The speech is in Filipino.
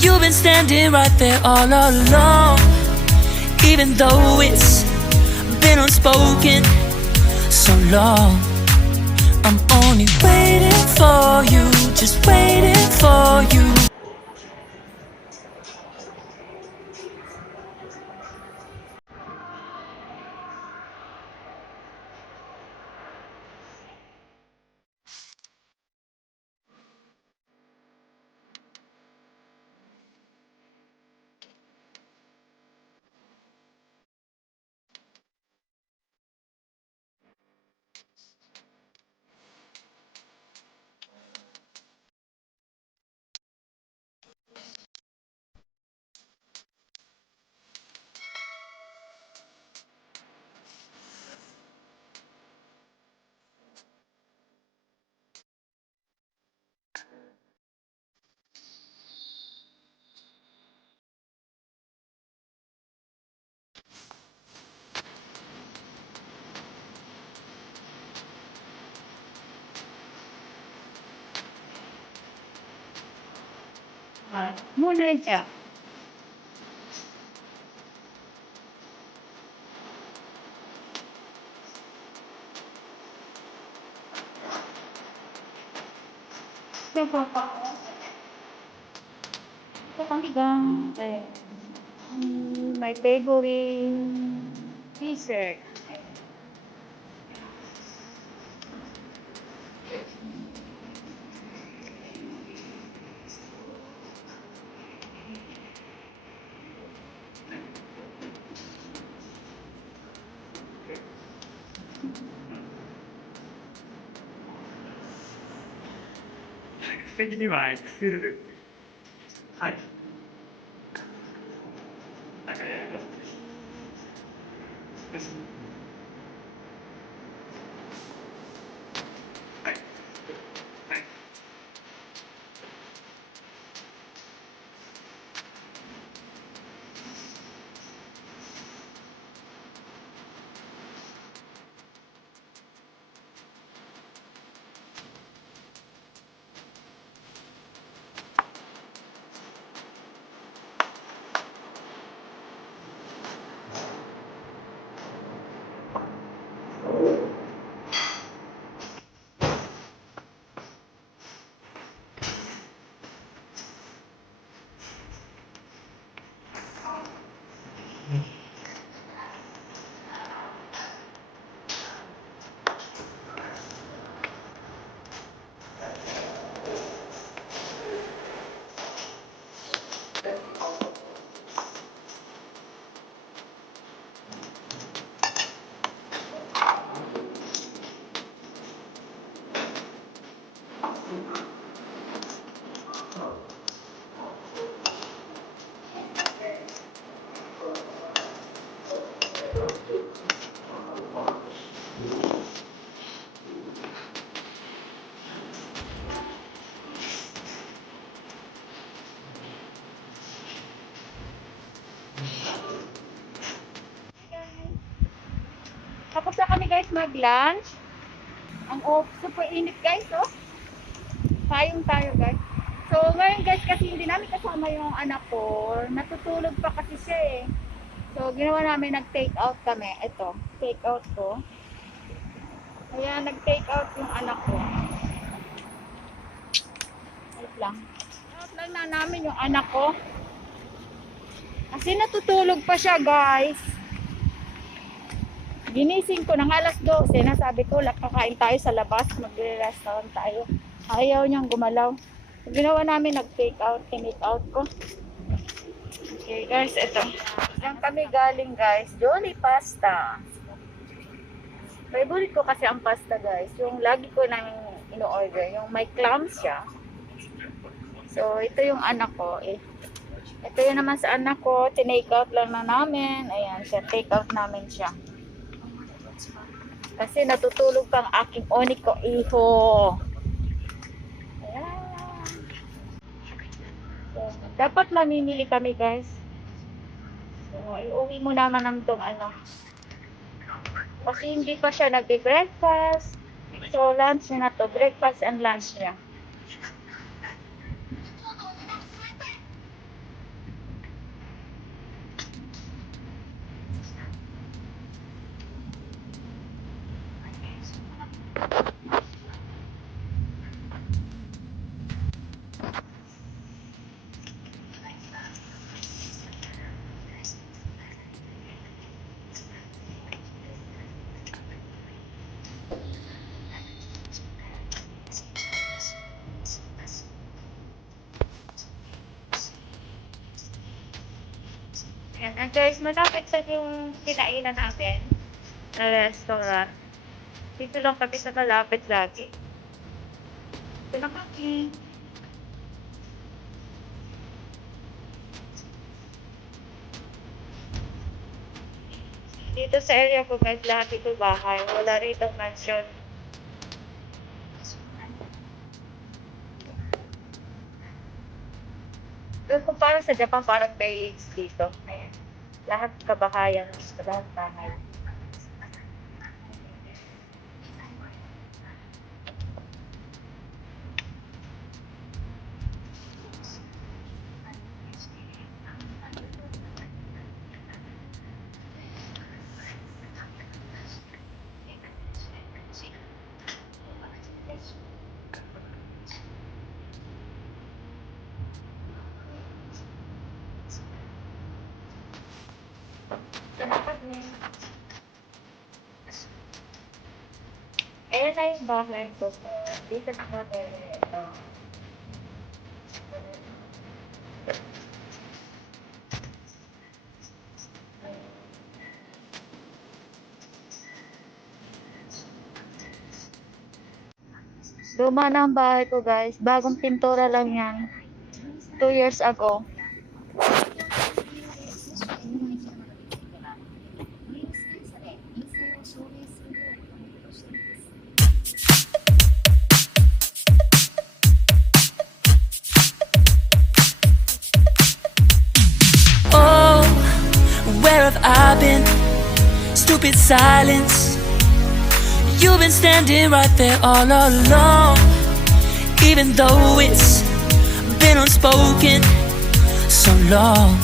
You've been standing right there all along, even though it's been unspoken so long. I'm only waiting for you, just waiting for you. Muna siya. Ito panggang. My favorite t-shirt. Tapos na kami guys mag-lunch. Ang super init guys, oh. Payong tayo guys. So ngayon guys, kasi hindi namin kasama yung anak ko. Natutulog pa kasi siya eh. So ginawa namin, nag-take out kami. Ito, take out ko. Kaya nag-take out yung anak ko. Wait lang. Out lang na namin yung anak ko. Kasi natutulog pa siya guys. Ginising ko ng alas 12. Nasabi ko, kakain tayo sa labas. Magre-restaurant tayo. Ayaw niyang gumalaw. So, ginawa namin, nag-take out. Tinake out ko. Okay guys, ito. Saan kami galing guys? Jolly Pasta. Favorite ko kasi ang pasta guys. Yung lagi ko nang ino-order. Yung may clams siya. So, ito yung anak ko. Ito yun naman sa anak ko. Tinake out lang na namin. Ayan siya. Take out namin siya. Kasi natutulog pang aking onik ko iho. Ayan. So, dapat mamimili kami guys. So, iuwi mo naman ng tong ano. Kasi hindi pa siya nag-breakfast. So, lunch na to. Breakfast and lunch niya. Yan. And guys, malapit sa yung kinainan natin na restaurant. Dito lang kami sa malapit lagi. Ito na kami. Dito sa area ko guys, lahat ito bahay. Wala rito mansion. Pero kung parang sa Japan, parang village dito. Ayan. Lahat kabahayan, lahat bahay. Ayan na yung bahay ko. Dito naman ito. Luma na ang bahay ko guys. Bagong pintura lang yan. 2 years ago. Oh, where have I been? Stupid silence. You've been standing right there all along, even though it's been unspoken so long.